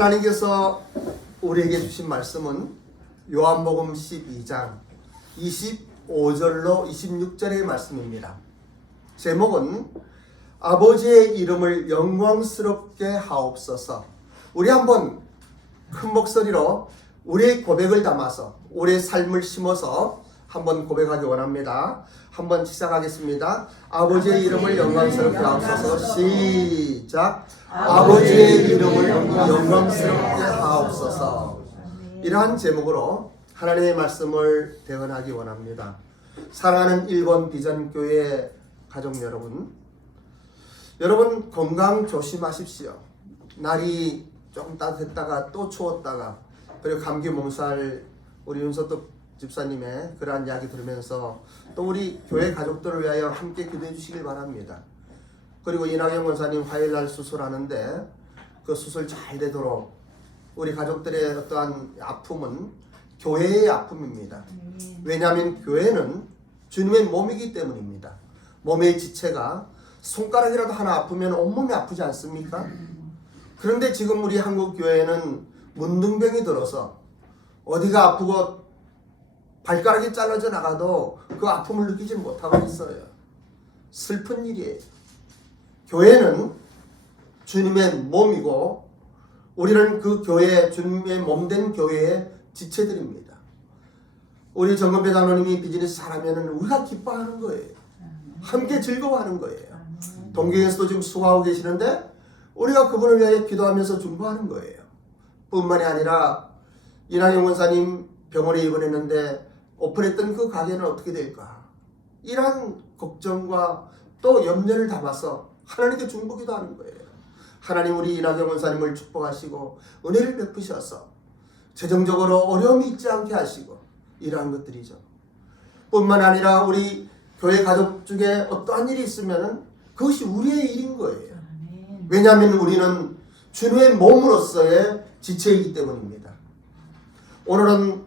하나님께서 우리에게 주신 말씀은 요한복음 12장 25절로 26절의 말씀입니다. 제목은 아버지의 이름을 영광스럽게 하옵소서. 우리 한번 큰 목소리로 우리의 고백을 담아서 우리의 삶을 심어서 한번 고백하기 원합니다. 한번 시작하겠습니다. 아버지의 이름을 영광스럽게 하옵소서. 시작. 아버지의 이름을 영광스럽게 하옵소서. 이러한 제목으로 하나님의 말씀을 대언하기 원합니다. 사랑하는 일본 비전교회 가족 여러분 건강 조심하십시오. 날이 조금 따뜻했다가 또 추웠다가 그리고 감기 몸살 우리 윤서덕 집사님의 그러한 이야기 들으면서 또 우리 교회 가족들을 위하여 함께 기도해 주시길 바랍니다. 그리고 이낙연 원사님 화요일날 수술하는데 그 수술 잘 되도록 우리 가족들의 어떠한 아픔은 교회의 아픔입니다. 왜냐하면 교회는 주님의 몸이기 때문입니다. 몸의 지체가 손가락이라도 하나 아프면 온몸이 아프지 않습니까? 그런데 지금 우리 한국 교회는 문둥병이 들어서 어디가 아프고 발가락이 잘라져 나가도 그 아픔을 느끼지 못하고 있어요. 슬픈 일이에요. 교회는 주님의 몸이고 우리는 그 교회, 주님의 몸된 교회의 지체들입니다. 우리 정건배 장로님이 비즈니스 잘하면 우리가 기뻐하는 거예요. 함께 즐거워하는 거예요. 동경에서도 지금 수고하고 계시는데 우리가 그분을 위하여 기도하면서 중보하는 거예요. 뿐만이 아니라 이낙연 원사님 병원에 입원했는데 오픈했던 그 가게는 어떻게 될까? 이러한 걱정과 또 염려를 담아서 하나님께 중보기도 하는 거예요. 하나님 우리 이낙연 원사님을 축복하시고 은혜를 베푸셔서 재정적으로 어려움이 있지 않게 하시고 이러한 것들이죠. 뿐만 아니라 우리 교회 가족 중에 어떠한 일이 있으면 그것이 우리의 일인 거예요. 왜냐하면 우리는 주님의 몸으로서의 지체이기 때문입니다. 오늘은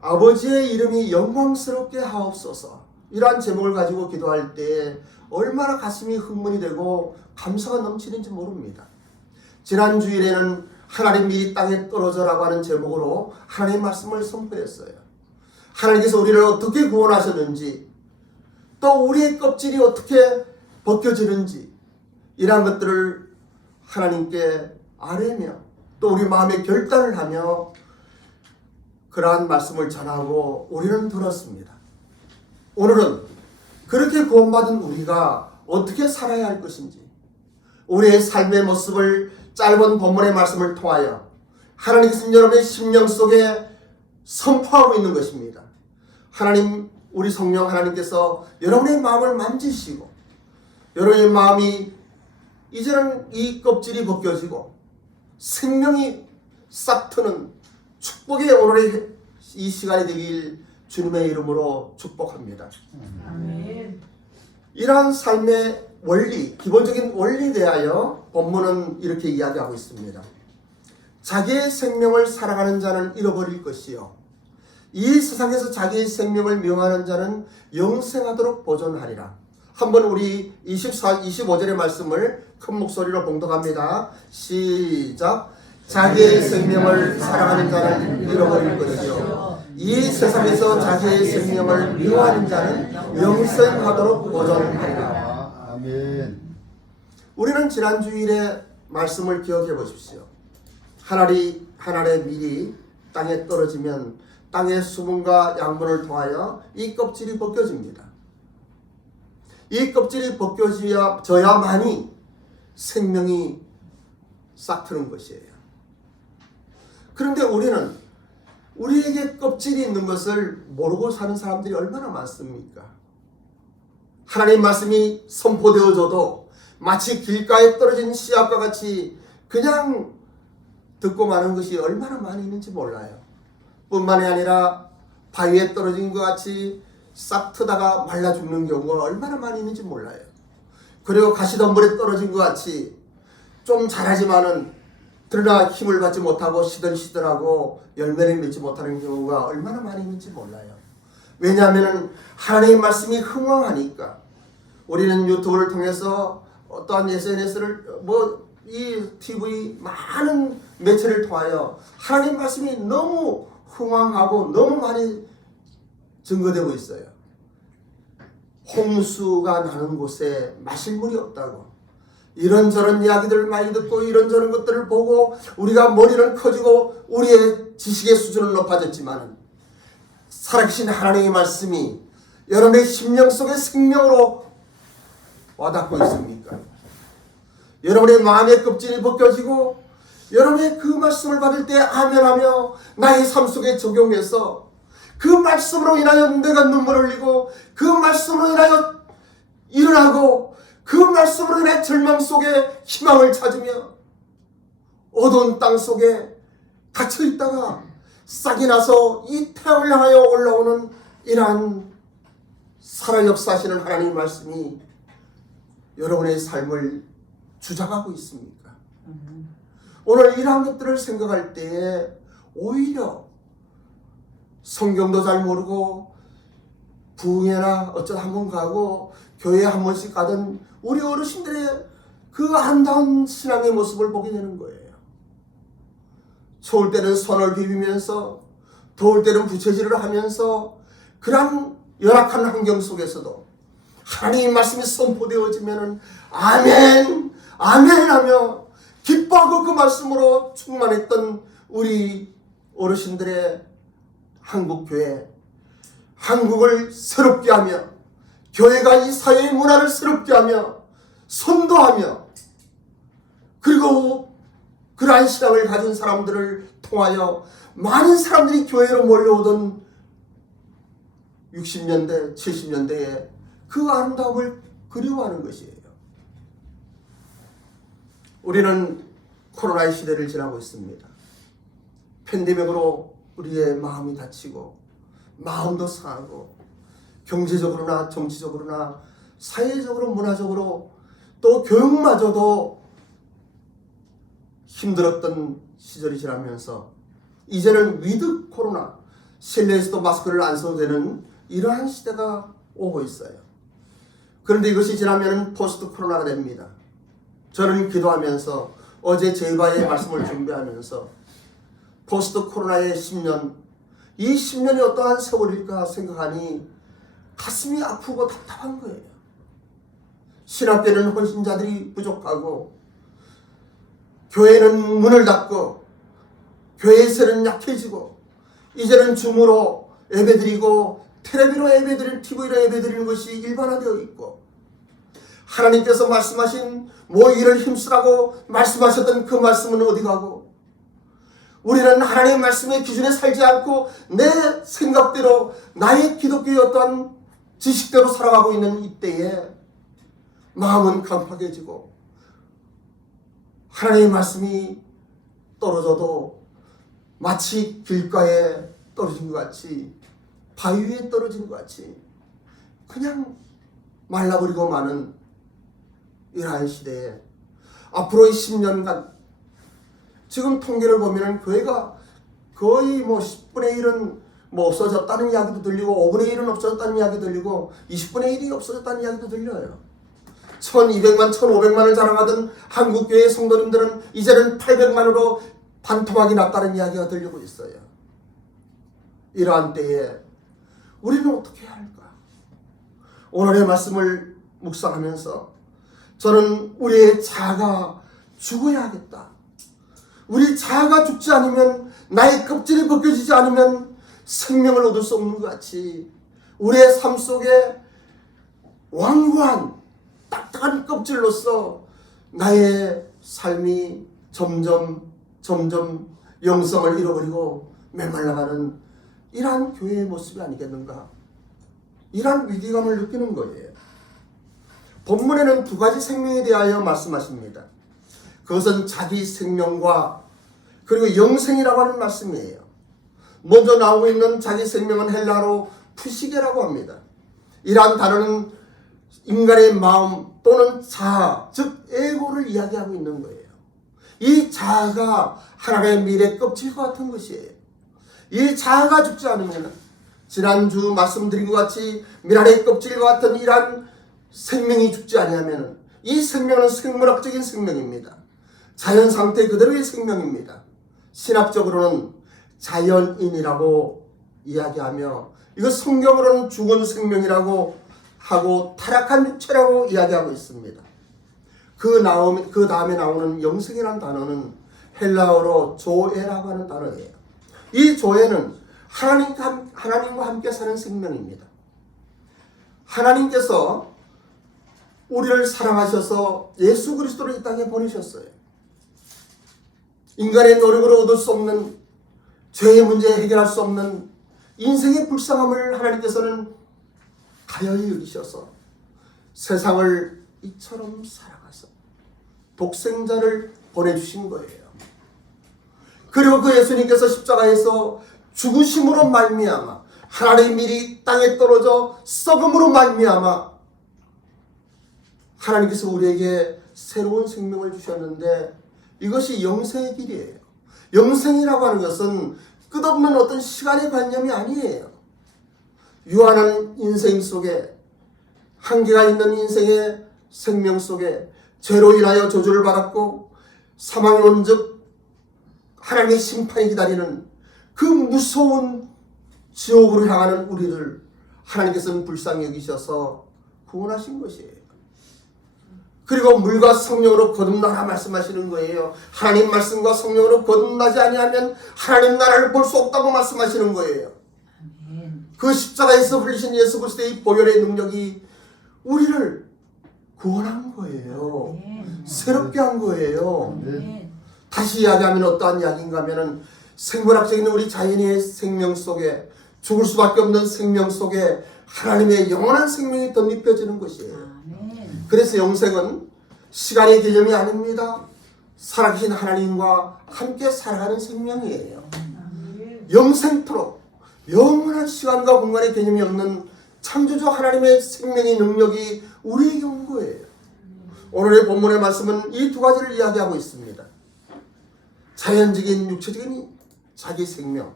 아버지의 이름이 영광스럽게 하옵소서 이러한 제목을 가지고 기도할 때 얼마나 가슴이 흥분이 되고 감사가 넘치는지 모릅니다. 지난 주일에는 하나님 미리 땅에 떨어져라고 하는 제목으로 하나님의 말씀을 선포했어요. 하나님께서 우리를 어떻게 구원하셨는지 또 우리의 껍질이 어떻게 벗겨지는지 이러한 것들을 하나님께 아뢰며 또 우리 마음에 결단을 하며 그러한 말씀을 전하고 우리는 들었습니다. 오늘은 그렇게 구원받은 우리가 어떻게 살아야 할 것인지 우리의 삶의 모습을 짧은 본문의 말씀을 통하여 하나님께서는 여러분의 심령 속에 선포하고 있는 것입니다. 하나님 우리 성령 하나님께서 여러분의 마음을 만지시고 여러분의 마음이 이제는 이 껍질이 벗겨지고 생명이 싹 트는 축복의 오늘의 이 시간이 되길 주님의 이름으로 축복합니다. 아멘. 이러한 삶의 원리, 기본적인 원리에 대하여 본문은 이렇게 이야기하고 있습니다. 자기의 생명을 사랑하는 자는 잃어버릴 것이요 이 세상에서 자기의 생명을 명하는 자는 영생하도록 보존하리라. 한번 우리 25절의 말씀을 큰 목소리로 봉독합니다. 시작. 자기의 생명을 사랑하는 자는 잃어버릴 것이요 이 세상에서 자기의 생명을 미워하는 자는 영생하도록 보존하리라. 아멘. 우리는 지난 주일의 말씀을 기억해 보십시오. 하늘의 밀이 땅에 떨어지면 땅의 수분과 양분을 통하여 이 껍질이 벗겨집니다. 이 껍질이 벗겨져야만이 생명이 싹 트는 것이에요. 그런데 우리는 우리에게 껍질이 있는 것을 모르고 사는 사람들이 얼마나 많습니까? 하나님의 말씀이 선포되어져도 마치 길가에 떨어진 씨앗과 같이 그냥 듣고 마는 것이 얼마나 많이 있는지 몰라요. 뿐만이 아니라 바위에 떨어진 것 같이 싹 트다가 말라 죽는 경우가 얼마나 많이 있는지 몰라요. 그리고 가시덤불에 떨어진 것 같이 좀 자라지만은 그러나 힘을 받지 못하고 시들시들하고 열매를 맺지 못하는 경우가 얼마나 많이 있는지 몰라요. 왜냐하면 하나님의 말씀이 흥황하니까 우리는 유튜브를 통해서 어떠한 SNS를 이 TV 많은 매체를 통하여 하나님 말씀이 너무 흥황하고 너무 많이 증거되고 있어요. 홍수가 나는 곳에 마실 물이 없다고, 이런저런 이야기들을 많이 듣고 이런저런 것들을 보고 우리가 머리는 커지고 우리의 지식의 수준은 높아졌지만 살아계신 하나님의 말씀이 여러분의 심령 속에 생명으로 와닿고 있습니까? 여러분의 마음의 껍질이 벗겨지고 여러분의 그 말씀을 받을 때 아멘하며 나의 삶 속에 적용해서 그 말씀으로 인하여 내가 눈물을 흘리고 그 말씀으로 인하여 일어나고 그 말씀으로 인해 절망 속에 희망을 찾으며 어두운 땅 속에 갇혀 있다가 싹이 나서 이 태양을 향하여 올라오는 이러한 살아 역사하시는 하나님의 말씀이 여러분의 삶을 주장하고 있습니까? 오늘 이러한 것들을 생각할 때에 오히려 성경도 잘 모르고 부흥회나 어쩌다 한번 가고 교회에 한 번씩 가던 우리 어르신들의 그 아름다운 신앙의 모습을 보게 되는 거예요. 추울 때는 손을 비비면서 더울 때는 부채질을 하면서 그런 열악한 환경 속에서도 하나님의 말씀이 선포되어지면 아멘 아멘 하며 기뻐하고 그 말씀으로 충만했던 우리 어르신들의 한국교회, 한국을 새롭게 하며 교회가 이 사회의 문화를 새롭게 하며 선도하며 그리고 그러한 신앙을 가진 사람들을 통하여 많은 사람들이 교회로 몰려오던 60년대, 70년대에 그 아름다움을 그리워하는 것이에요. 우리는 코로나의 시대를 지나고 있습니다. 팬데믹으로 우리의 마음이 다치고 마음도 상하고 경제적으로나 정치적으로나 사회적으로 문화적으로 또 교육마저도 힘들었던 시절이 지나면서 이제는 위드 코로나, 실내에서도 마스크를 안 써도 되는 이러한 시대가 오고 있어요. 그런데 이것이 지나면 포스트 코로나가 됩니다. 저는 기도하면서 어제 제이바의 말씀을 준비하면서 포스트 코로나의 10년, 이 10년이 어떠한 세월일까 생각하니 가슴이 아프고 답답한 거예요. 신학교는 헌신자들이 부족하고 교회는 문을 닫고 교회에서는 약해지고 이제는 줌으로 예배드리고 텔레비로 예배드리는 TV로 예배드리는 것이 일반화되어 있고 하나님께서 말씀하신 모이기를 힘쓰라고 말씀하셨던 그 말씀은 어디 가고 우리는 하나님의 말씀의 기준에 살지 않고 내 생각대로 나의 기독교의 어떤 지식대로 살아가고 있는 이때에 마음은 강팍해지고 하나님의 말씀이 떨어져도 마치 길가에 떨어진 것 같이 바위 위에 떨어진 것 같이 그냥 말라버리고 마는 이러한 시대에 앞으로의 10년간 지금 통계를 보면 교회가 거의 10분의 1은 없어졌다는 이야기도 들리고 5분의 1은 없어졌다는 이야기도 들리고 20분의 1이 없어졌다는 이야기도 들려요. 1200만, 1500만을 자랑하던 한국교회 성도님들은 이제는 800만으로 반토막이 났다는 이야기가 들리고 있어요. 이러한 때에 우리는 어떻게 해야 할까? 오늘의 말씀을 묵상하면서 저는 우리의 자아가 죽어야 하겠다. 우리 자아가 죽지 않으면 나의 껍질이 벗겨지지 않으면 생명을 얻을 수 없는 것 같이 우리의 삶 속에 완고한 딱딱한 껍질로서 나의 삶이 점점 영성을 잃어버리고 메말라가는 이러한 교회의 모습이 아니겠는가? 이러한 위기감을 느끼는 거예요. 본문에는 두 가지 생명에 대하여 말씀하십니다. 그것은 자기 생명과 그리고 영생이라고 하는 말씀이에요. 먼저 나오고 있는 자기 생명은 헬라어로 푸시게라고 합니다. 이러한 단어는 인간의 마음 또는 자아, 즉 에고를 이야기하고 있는 거예요. 이 자아가 하나님의 미래 껍질과 같은 것이에요. 이 자아가 죽지 않으면 지난주 말씀드린 것 같이 미랄의 껍질과 같은 이러한 생명이 죽지 아니하면 이 생명은 생물학적인 생명입니다. 자연 상태 그대로의 생명입니다. 신학적으로는 자연인이라고 이야기하며 이거 성경으로는 죽은 생명이라고 하고 타락한 육체라고 이야기하고 있습니다. 그 다음에 나오는 영생이라는 단어는 헬라어로 조에라고 하는 단어예요. 이 조에는 하나님과 함께 사는 생명입니다. 하나님께서 우리를 사랑하셔서 예수 그리스도를 이 땅에 보내셨어요. 인간의 노력으로 얻을 수 없는 죄의 문제 해결할 수 없는 인생의 불쌍함을 하나님께서는 가여이 여기셔서 세상을 이처럼 사랑하셔 독생자를 보내주신 거예요. 그리고 그 예수님께서 십자가에서 죽으심으로 말미암아 하나님의 밀이 땅에 떨어져 썩음으로 말미암아 하나님께서 우리에게 새로운 생명을 주셨는데 이것이 영생의 길이에요. 영생이라고 하는 것은 끝없는 어떤 시간의 관념이 아니에요. 유한한 인생 속에 한계가 있는 인생의 생명 속에 죄로 인하여 저주를 받았고 사망의 온즉 하나님의 심판이 기다리는 그 무서운 지옥으로 향하는 우리를 하나님께서는 불쌍히 여기셔서 구원하신 것이에요. 그리고 물과 성령으로 거듭나라 말씀하시는 거예요. 하나님 말씀과 성령으로 거듭나지 아니하면 하나님 나라를 볼 수 없다고 말씀하시는 거예요. 그 십자가에서 흘리신 예수 그리스도의 보혈의 능력이 우리를 구원한 거예요. 새롭게 한 거예요. 다시 이야기하면 어떠한 이야기인가 하면은 생물학적인 우리 자연의 생명 속에 죽을 수밖에 없는 생명 속에 하나님의 영원한 생명이 덧입혀지는 것이에요. 그래서 영생은 시간의 개념이 아닙니다. 살아계신 하나님과 함께 살아가는 생명이에요. 영생토록 영원한 시간과 공간의 개념이 없는 창조주 하나님의 생명의 능력이 우리에게 온 거예요. 오늘의 본문의 말씀은 이 두 가지를 이야기하고 있습니다. 자연적인 육체적인 자기 생명.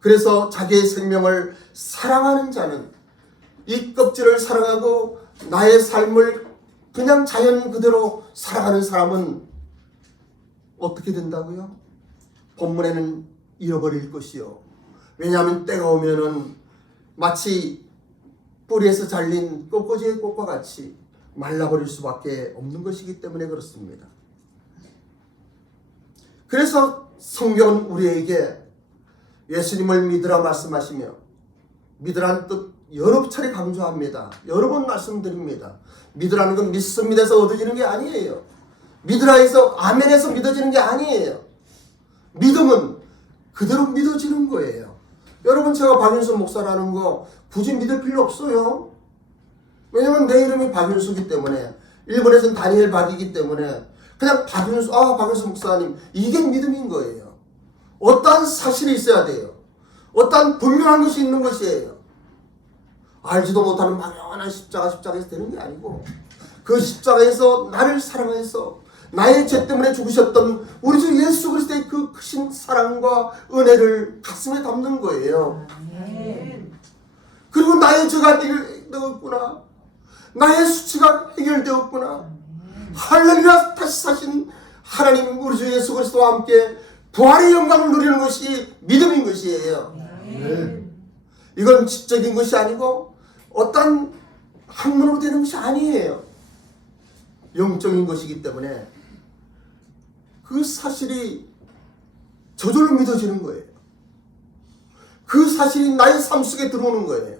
그래서 자기의 생명을 사랑하는 자는 이 껍질을 사랑하고 나의 삶을 그냥 자연 그대로 살아가는 사람은 어떻게 된다고요? 본문에는 잃어버릴 것이요. 왜냐하면 때가 오면은 마치 뿌리에서 잘린 꽃꽂이의 꽃과 같이 말라버릴 수밖에 없는 것이기 때문에 그렇습니다. 그래서 성경은 우리에게 예수님을 믿으라 말씀하시며 믿으라는 뜻 여러 차례 강조합니다. 여러 번 말씀드립니다. 믿으라는 건 믿습니다에서 얻어지는 게 아니에요. 믿으라에서 아멘에서 믿어지는 게 아니에요. 믿음은 그대로 믿어지는 거예요. 여러분 제가 박윤숙 목사라는 거 굳이 믿을 필요 없어요. 왜냐면 내 이름이 박윤숙이기 때문에 일본에서는 다니엘 박이기 때문에 그냥 박윤숙 목사님 이게 믿음인 거예요. 어떠한 사실이 있어야 돼요. 어떠한 분명한 것이 있는 것이에요. 알지도 못하는 막연한 십자가에서 되는 게 아니고 그 십자가에서 나를 사랑해서 나의 죄 때문에 죽으셨던 우리 주 예수 그리스도의 그 크신 사랑과 은혜를 가슴에 담는 거예요. 그리고 나의 죄가 해결되었구나. 나의 수치가 해결되었구나. 할렐루야 다시 사신 하나님 우리 주 예수 그리스도와 함께 부활의 영광을 누리는 것이 믿음인 것이에요. 이건 지적인 것이 아니고 어떤 학문으로 되는 것이 아니에요. 영적인 것이기 때문에 그 사실이 저절로 믿어지는 거예요. 그 사실이 나의 삶 속에 들어오는 거예요.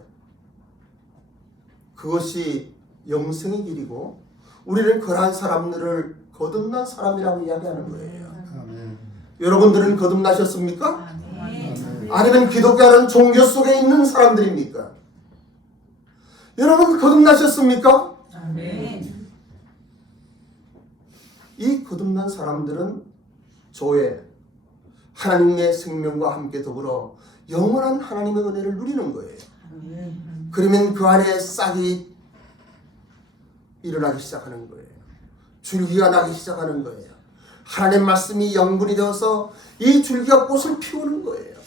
그것이 영생의 길이고 우리는 그러한 사람들을 거듭난 사람이라고 이야기하는 거예요. 여러분들은 거듭나셨습니까? 아니면 기독교라는 종교 속에 있는 사람들입니까? 여러분 거듭나셨습니까? 이 거듭난 사람들은 조에 하나님의 생명과 함께 더불어 영원한 하나님의 은혜를 누리는 거예요. 그러면 그 안에 싹이 일어나기 시작하는 거예요. 줄기가 나기 시작하는 거예요. 하나님의 말씀이 영분이 되어서 이 줄기가 꽃을 피우는 거예요.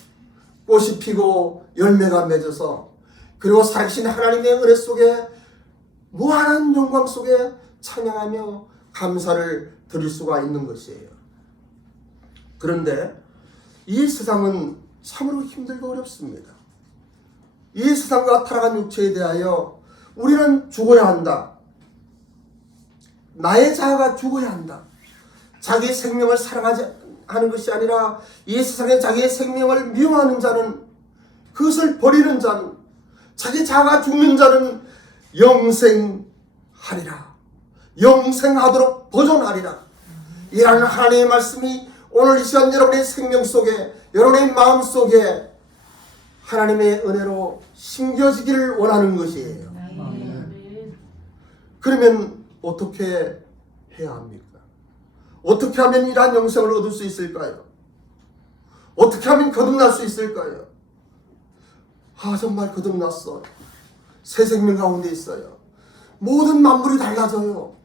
꽃이 피고 열매가 맺어서 그리고 살아계신 하나님의 은혜 속에 무한한 영광 속에 찬양하며 감사를 드릴 수가 있는 것이에요. 그런데 이 세상은 참으로 힘들고 어렵습니다. 이 세상과 타락한 육체에 대하여 우리는 죽어야 한다. 나의 자아가 죽어야 한다. 자기의 생명을 사랑하지 하는 것이 아니라 이 세상에 자기의 생명을 미워하는 자는, 그것을 버리는 자는, 자기 자아가 죽는 자는 영생하리라. 영생하도록 보존하리라. 이라는 하나님의 말씀이 오늘 이 시간 여러분의 생명 속에, 여러분의 마음 속에 하나님의 은혜로 심겨지기를 원하는 것이에요. 그러면 어떻게 해야 합니까? 어떻게 하면 이러한 영생을 얻을 수 있을까요? 어떻게 하면 거듭날 수 있을까요? 정말 거듭났어. 새 생명 가운데 있어요. 모든 만물이 달라져요.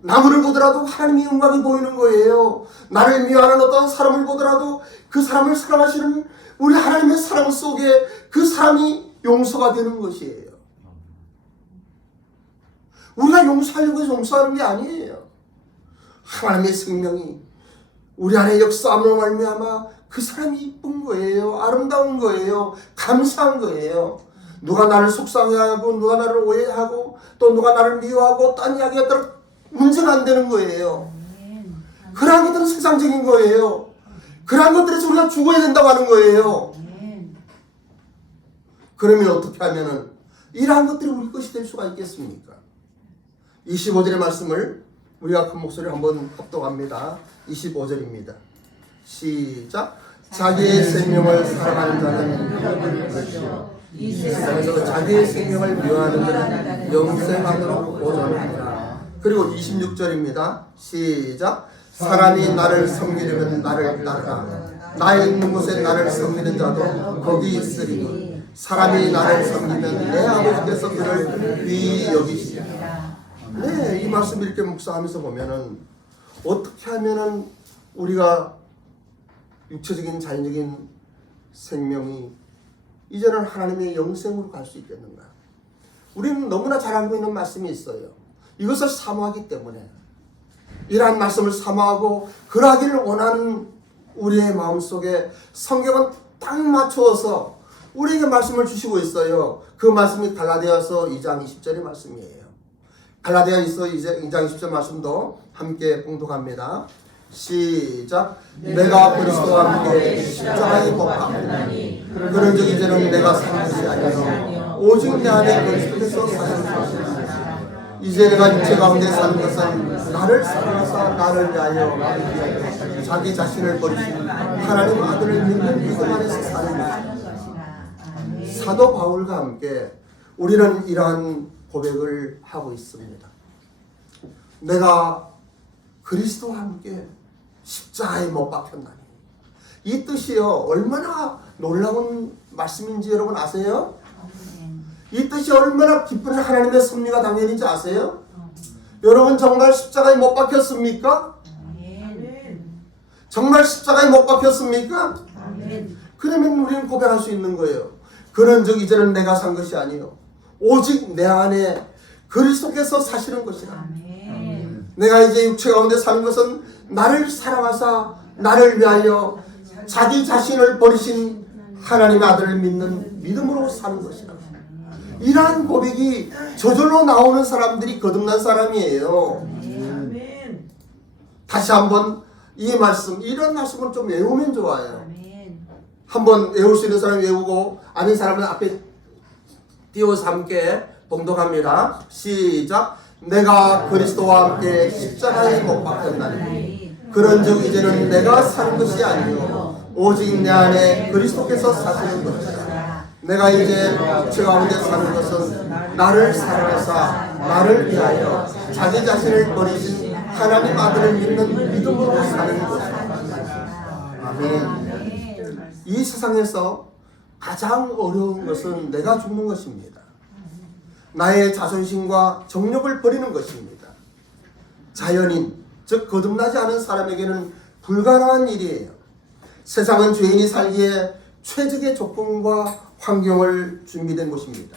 나무를 보더라도 하나님의 영광이 보이는 거예요. 나를 미워하는 어떤 사람을 보더라도 그 사람을 사랑하시는 우리 하나님의 사랑 속에 그 사람이 용서가 되는 것이에요. 우리가 용서하려고 해서 용서하는 게 아니에요. 하나님의 생명이 우리 안에 역사함으로 말미암아 그 사람이 이쁜 거예요. 아름다운 거예요. 감사한 거예요. 누가 나를 속상해하고 누가 나를 오해하고 또 누가 나를 미워하고 딴 이야기가 들어 문제가 안 되는 거예요. 그러한 것들은 세상적인 거예요. 그러한 것들에서 우리가 죽어야 된다고 하는 거예요. 그러면 어떻게 하면은 이러한 것들이 우리 것이 될 수가 있겠습니까? 25절의 말씀을 우리가 큰 목소리로 한번 합독합니다. 25절입니다. 시작. 자기의 생명을 사랑하는 자는 이 세상에서 자기의 생명을 미워하는 자는 영생하도록 보존하리라. 그리고 26절입니다. 시작. 사람이 나를 섬기려면 나를 따르라. 나의 있는 곳에 나를 섬기는 자도 거기 있으리니 사람이 나를 섬기면 내 아버지께서 그를 귀히 여기시리라. 네, 이 말씀 이렇게 묵상하면서 보면은 어떻게 하면은 우리가 육체적인 자연적인 생명이 이제는 하나님의 영생으로 갈 수 있겠는가? 우리는 너무나 잘 알고 있는 말씀이 있어요. 이것을 사모하기 때문에 이러한 말씀을 사모하고 그러하기를 원하는 우리의 마음속에 성경은 딱 맞추어서 우리에게 말씀을 주시고 있어요. 그 말씀이 갈라디아서 2장 20절의 말씀이에요. 갈라디아서 2장 20절 말씀도 함께 봉독합니다. 시작. 내가 그리스도와 함께 십자가에 못 박혔나니 그런즉 이제는 내가 사는 것이 아니요 오직 내 안에 그리스도께서 사시는 것이라. 이제 내가 육체 가운데 사는 것은 나를 사랑하사 나를 위하여 자기 자신을 버리신 하나님 아들을 믿는 믿음 안에서 사는 것이다. 사도 바울과 함께 우리는 이러한 고백을 하고 있습니다. 내가 그리스도와 함께 십자가에 못 박혔나니. 이 뜻이요 얼마나 놀라운 말씀인지 여러분 아세요? 이 뜻이 얼마나 기쁜 하나님의 섭리가 당연인지 아세요? 여러분 정말 십자가에 못 박혔습니까? 정말 십자가에 못 박혔습니까? 그러면 우리는 고백할 수 있는 거예요. 그런즉 이제는 내가 산 것이 아니요 오직 내 안에 그리스도께서 사시는 것이라. 내가 이제 육체 가운데 사는 것은 나를 사랑하사 나를 위하여 자기 자신을 버리신 하나님의 아들을 믿는 믿음으로 사는 것이라. 이러한 고백이 저절로 나오는 사람들이 거듭난 사람이에요. 다시 한번 이 말씀, 이런 말씀을 좀 외우면 좋아요. 한번 외울 수 있는 사람이 외우고 아닌 사람은 앞에 띄워서 함께 봉독합니다. 시작. 내가 그리스도와 함께 십자가에 못 박혔나니 그런즉 이제는 내가 사는 것이 아니요 오직 내 안에 그리스도께서 사시는 것이라. 내가 이제 육체 가운데 사는 것은 나를 사랑하사 나를 위하여 자기 자신을 버리신 하나님 아들을 믿는 믿음으로 사는 것이다. 아멘. 이 세상에서 가장 어려운 것은 내가 죽는 것입니다. 나의 자존심과 정욕을 버리는 것입니다. 자연인, 즉 거듭나지 않은 사람에게는 불가능한 일이에요. 세상은 죄인이 살기에 최적의 조건과 환경을 준비된 곳입니다.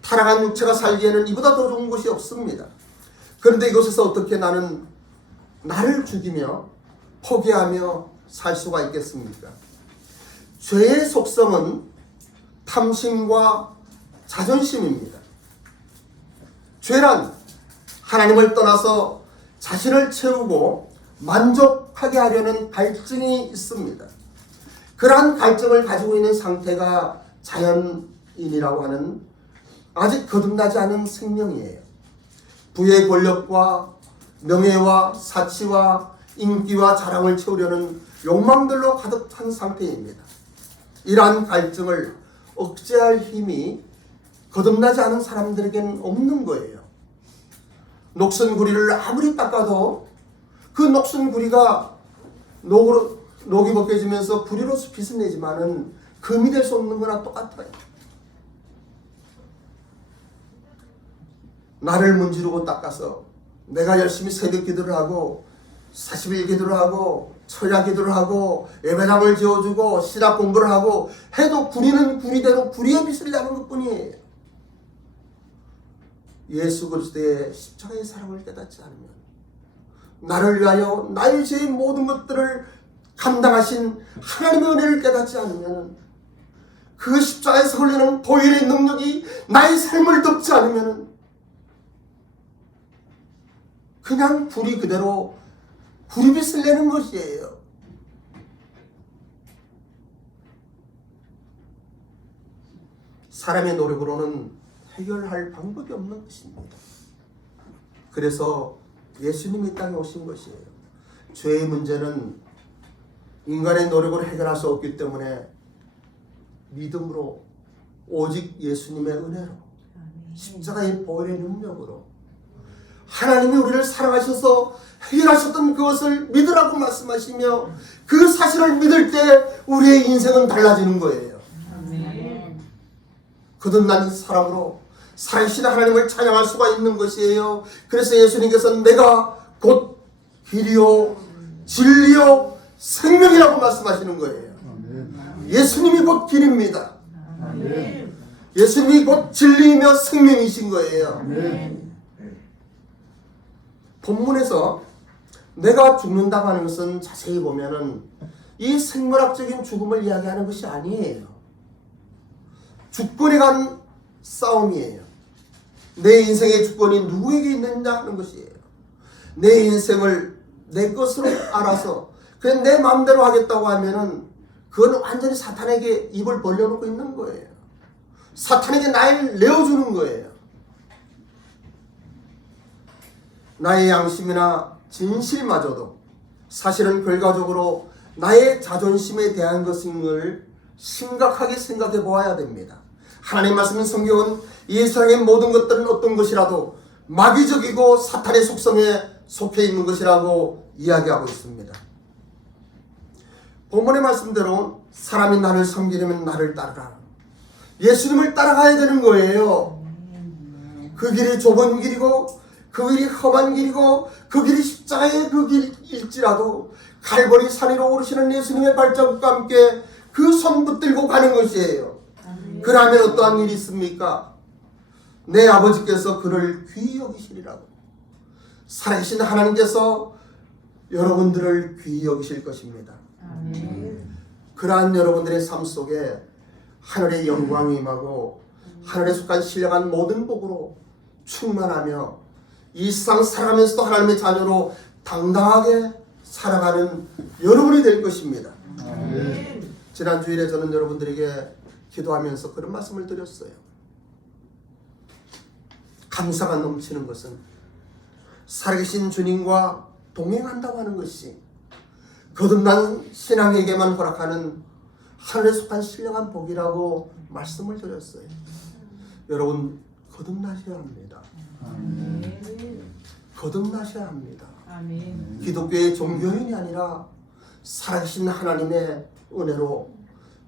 타락한 육체가 살기에는 이보다 더 좋은 곳이 없습니다. 그런데 이곳에서 어떻게 나는 나를 죽이며 포기하며 살 수가 있겠습니까? 죄의 속성은 탐심과 자존심입니다. 죄란 하나님을 떠나서 자신을 채우고 만족하게 하려는 갈증이 있습니다. 그러한 갈증을 가지고 있는 상태가 자연인이라고 하는 아직 거듭나지 않은 생명이에요. 부의 권력과 명예와 사치와 인기와 자랑을 채우려는 욕망들로 가득한 상태입니다. 이러한 갈증을 억제할 힘이 거듭나지 않은 사람들에게는 없는 거예요. 녹슨 구리를 아무리 닦아도 그 녹슨 구리가 녹이 벗겨지면서 구리로서 빛을 내지만은 금이 될 수 없는 거나 똑같아요. 나를 문지르고 닦아서 내가 열심히 새벽 기도를 하고 40일 기도를 하고 철야 기도를 하고 예배당을 지어주고 신학 공부를 하고 해도 구리는 구리대로 구리의 빛을 내는 것뿐이에요. 예수 그리스도의 십자가의 사랑을 깨닫지 않으면, 나를 위하여 나의 죄의 모든 것들을 감당하신 하나님의 은혜를 깨닫지 않으면, 그 십자가에서 흘리는 보혈의 능력이 나의 삶을 덮지 않으면 그냥 불이 그대로 구리빛을 내는 것이에요. 사람의 노력으로는 해결할 방법이 없는 것입니다. 그래서 예수님이 이 땅에 오신 것이에요. 죄의 문제는 인간의 노력으로 해결할 수 없기 때문에 믿음으로, 오직 예수님의 은혜로, 십자가의 보혈의 능력으로 하나님이 우리를 사랑하셔서 해결하셨던 그것을 믿으라고 말씀하시며, 그 사실을 믿을 때 우리의 인생은 달라지는 거예요. 거듭난 사람으로 살아계신 하나님을 찬양할 수가 있는 것이에요. 그래서 예수님께서는 내가 곧 길이요 진리요 생명이라고 말씀하시는 거예요. 예수님이 곧 길입니다. 예수님이 곧 진리이며 생명이신 거예요. 본문에서 내가 죽는다고 하는 것은 자세히 보면은 이 생물학적인 죽음을 이야기하는 것이 아니에요. 주권에 간 싸움이에요. 내 인생의 주권이 누구에게 있느냐 하는 것이에요. 내 인생을 내 것으로 알아서 그냥 내 마음대로 하겠다고 하면은 그건 완전히 사탄에게 입을 벌려놓고 있는 거예요. 사탄에게 나를 내어주는 거예요. 나의 양심이나 진실마저도 사실은 결과적으로 나의 자존심에 대한 것을 심각하게 생각해 보아야 됩니다. 하나님 말씀인 성경은 이 세상의 모든 것들은 어떤 것이라도 마귀적이고 사탄의 속성에 속해 있는 것이라고 이야기하고 있습니다. 본문의 말씀대로 사람이 나를 섬기려면 나를 따르라. 예수님을 따라가야 되는 거예요. 그 길이 좁은 길이고 그 길이 험한 길이고 그 길이 십자가의 그 길일지라도 갈보리 산 위로 오르시는 예수님의 발자국과 함께 그 손 붙들고 가는 것이에요. 그러면 어떠한 일이 있습니까? 내 아버지께서 그를 귀히 여기시리라고. 살아계신 하나님께서 여러분들을 귀히 여기실 것입니다. 그러한 여러분들의 삶 속에 하늘의 영광이 임하고 하늘에 속한 신령한 모든 복으로 충만하며 이 세상 살아가면서도 하나님의 자녀로 당당하게 살아가는 여러분이 될 것입니다. 지난 주일에 저는 여러분들에게 기도하면서 그런 말씀을 드렸어요. 감사가 넘치는 것은 살아계신 주님과 동행한다고 하는 것이 거듭난 신앙에게만 허락하는 하늘에 속한 신령한 복이라고 말씀을 드렸어요. 여러분 거듭나셔야 합니다. 거듭나셔야 합니다. 기독교의 종교인이 아니라 살아계신 하나님의 은혜로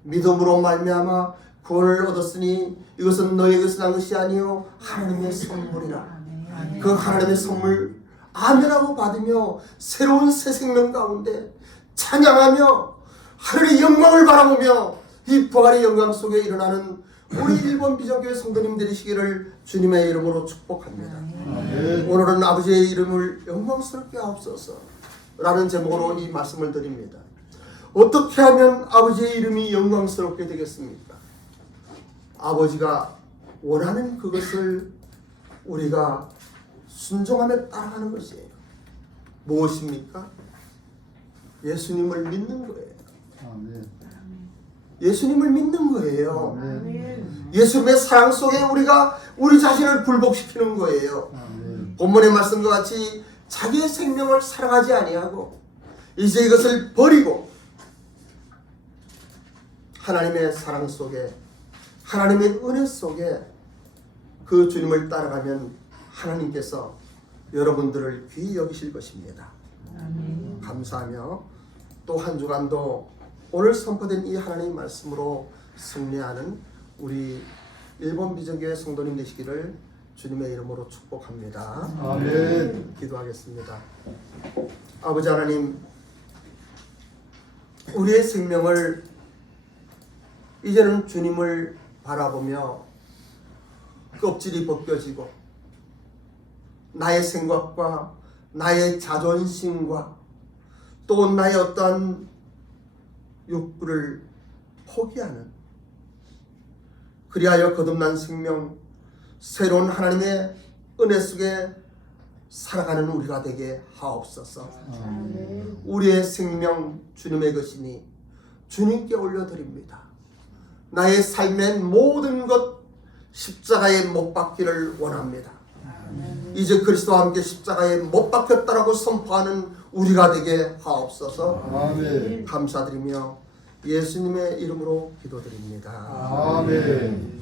믿음으로 말미암아 구원을 얻었으니 이것은 너의 것이 난 것이 아니요 하나님의 선물이라. 그 하나님의 선물 아멘하고 받으며 새로운 새 생명 가운데 찬양하며 하늘의 영광을 바라보며 이 부활의 영광 속에 일어나는 우리 일본 비전교회 성도님 되시기를 주님의 이름으로 축복합니다. 오늘은 아버지의 이름을 영광스럽게 하옵소서. 라는 제목으로 이 말씀을 드립니다. 어떻게 하면 아버지의 이름이 영광스럽게 되겠습니까? 아버지가 원하는 그것을 우리가 순종하며 따라가는 것이에요. 무엇입니까? 예수님을 믿는 거예요. 예수님을 믿는 거예요. 예수님의 사랑 속에 우리가 우리 자신을 굴복시키는 거예요. 본문의 말씀과 같이 자기의 생명을 사랑하지 아니하고 이제 이것을 버리고 하나님의 사랑 속에, 하나님의 은혜 속에 그 주님을 따라가면 하나님께서 여러분들을 귀히 여기실 것입니다. 감사하며 또 한 주간도 오늘 선포된 이 하나님의 말씀으로 승리하는 우리 일본 비전교회 성도님 되시기를 주님의 이름으로 축복합니다. 아멘. 기도하겠습니다. 아버지 하나님, 우리의 생명을 이제는 주님을 바라보며 껍질이 벗겨지고 나의 생각과 나의 자존심과 또 나의 어떠한 욕구를 포기하는, 그리하여 거듭난 생명, 새로운 하나님의 은혜 속에 살아가는 우리가 되게 하옵소서. 우리의 생명 주님의 것이니 주님께 올려드립니다. 나의 삶의 모든 것 십자가에 못 박기를 원합니다. 이제 그리스도와 함께 십자가에 못 박혔다라고 선포하는 우리가 되게 하옵소서. 아멘. 감사드리며 예수님의 이름으로 기도드립니다. 아멘.